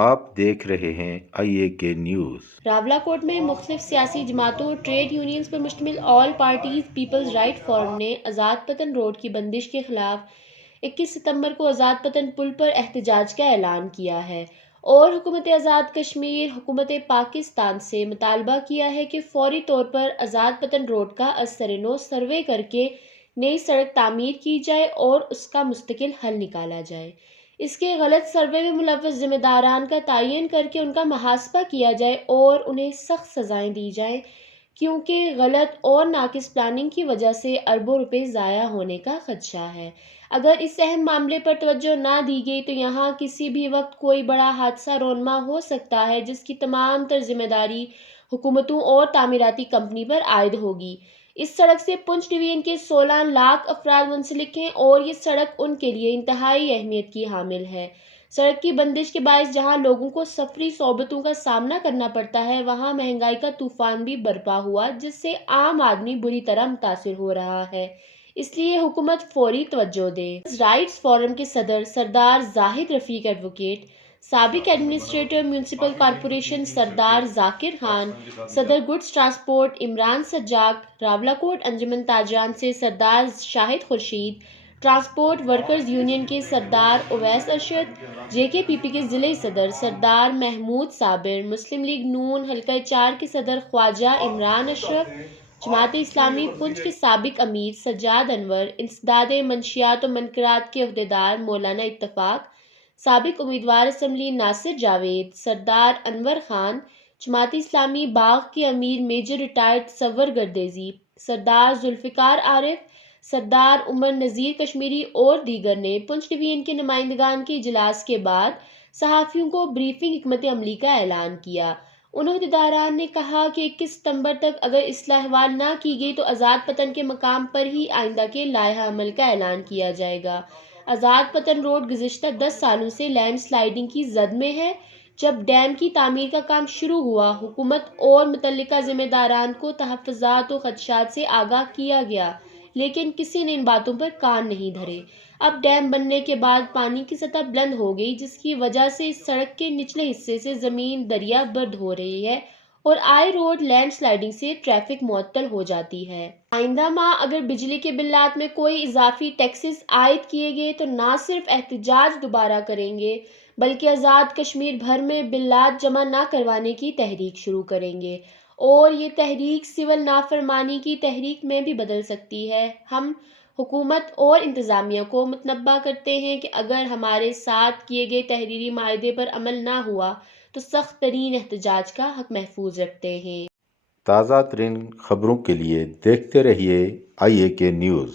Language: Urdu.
آپ دیکھ رہے ہیں IAK نیوز۔ راولاکوٹ میں مختلف سیاسی جماعتوں اور ٹریڈ یونینز پر مشتمل all parties people's right forum نے آزاد پتن روڈ کی بندش کے خلاف 21 ستمبر کو آزاد پتن پل پر احتجاج کا اعلان کیا ہے اور حکومت آزاد کشمیر حکومت پاکستان سے مطالبہ کیا ہے کہ فوری طور پر آزاد پتن روڈ کا از سر نو سروے کر کے نئی سڑک تعمیر کی جائے اور اس کا مستقل حل نکالا جائے۔ اس کے غلط سروے میں ملوث ذمہ داران کا تعین کر کے ان کا محاسبہ کیا جائے اور انہیں سخت سزائیں دی جائیں، کیونکہ غلط اور ناقص پلاننگ کی وجہ سے اربوں روپے ضائع ہونے کا خدشہ ہے۔ اگر اس اہم معاملے پر توجہ نہ دی گئی تو یہاں کسی بھی وقت کوئی بڑا حادثہ رونما ہو سکتا ہے جس کی تمام تر ذمہ داری حکومتوں اور تعمیراتی کمپنی پر عائد ہوگی۔ اس سڑک سے پنچ ڈویژن کے 16 لاکھ افراد منسلک ہیں اور یہ سڑک ان کے لیے انتہائی اہمیت کی حامل ہے۔ سڑک کی بندش کے باعث جہاں لوگوں کو سفری صعوبتوں کا سامنا کرنا پڑتا ہے، وہاں مہنگائی کا طوفان بھی برپا ہوا جس سے عام آدمی بری طرح متاثر ہو رہا ہے۔ اس لیے حکومت فوری توجہ دے۔ رائٹس فورم کے صدر سردار زاہد رفیق ایڈوکیٹ، سابق ایڈمنسٹریٹر میونسپل کارپوریشن سردار ذاکر خان، صدر گڈز ٹرانسپورٹ عمران سجاق، راولاکوٹ انجمن تاجران سے سردار شاہد خورشید، ٹرانسپورٹ ورکرز یونین کے سردار اویس ارشد، JKPP کے ضلعی صدر سردار محمود صابر، مسلم لیگ نون حلقہ 4 کے صدر خواجہ عمران اشرف، جماعت اسلامی پنچ کے سابق امیر سجاد انور، انسداد منشیات و منکرات کے عہدیدار مولانا اتفاق، سابق امیدوار اسمبلی ناصر جاوید، سردار انور خان، جماعت اسلامی باغ کے امیر میجر ریٹائرڈ تصور گردیزی، سردار ذوالفقار عارف، سردار عمر نذیر کشمیری اور دیگر نے پنچ ڈویژن کے نمائندگان کے اجلاس کے بعد صحافیوں کو بریفنگ حکمت عملی کا اعلان کیا۔ ان عہدیداران نے کہا کہ 21 ستمبر تک اگر اصلاح احوال نہ کی گئی تو آزاد پتن کے مقام پر ہی آئندہ کے لائحہ عمل کا اعلان کیا جائے گا۔ آزاد پتن روڈ گزشتہ 10 سالوں سے لینڈ سلائیڈنگ کی زد میں ہے۔ جب ڈیم کی تعمیر کا کام شروع ہوا، حکومت اور متعلقہ ذمہ داران کو تحفظات و خدشات سے آگاہ کیا گیا، لیکن کسی نے ان باتوں پر کان نہیں دھرے۔ اب ڈیم بننے کے بعد پانی کی سطح بلند ہو گئی، جس کی وجہ سے اس سڑک کے نچلے حصے سے زمین دریا برد ہو رہی ہے اور آئے روز لینڈ سلائیڈنگ سے ٹریفک معطل ہو جاتی ہے۔ آئندہ ماہ اگر بجلی کے بلات میں کوئی اضافی ٹیکسز عائد کیے گئے تو نہ صرف احتجاج دوبارہ کریں گے بلکہ آزاد کشمیر بھر میں بلات جمع نہ کروانے کی تحریک شروع کریں گے اور یہ تحریک سول نافرمانی کی تحریک میں بھی بدل سکتی ہے۔ ہم حکومت اور انتظامیہ کو متنبہ کرتے ہیں کہ اگر ہمارے ساتھ کیے گئے تحریری معاہدے پر عمل نہ ہوا تو سخت ترین احتجاج کا حق محفوظ رکھتے ہیں۔ تازہ ترین خبروں کے لیے دیکھتے رہیے IAK نیوز۔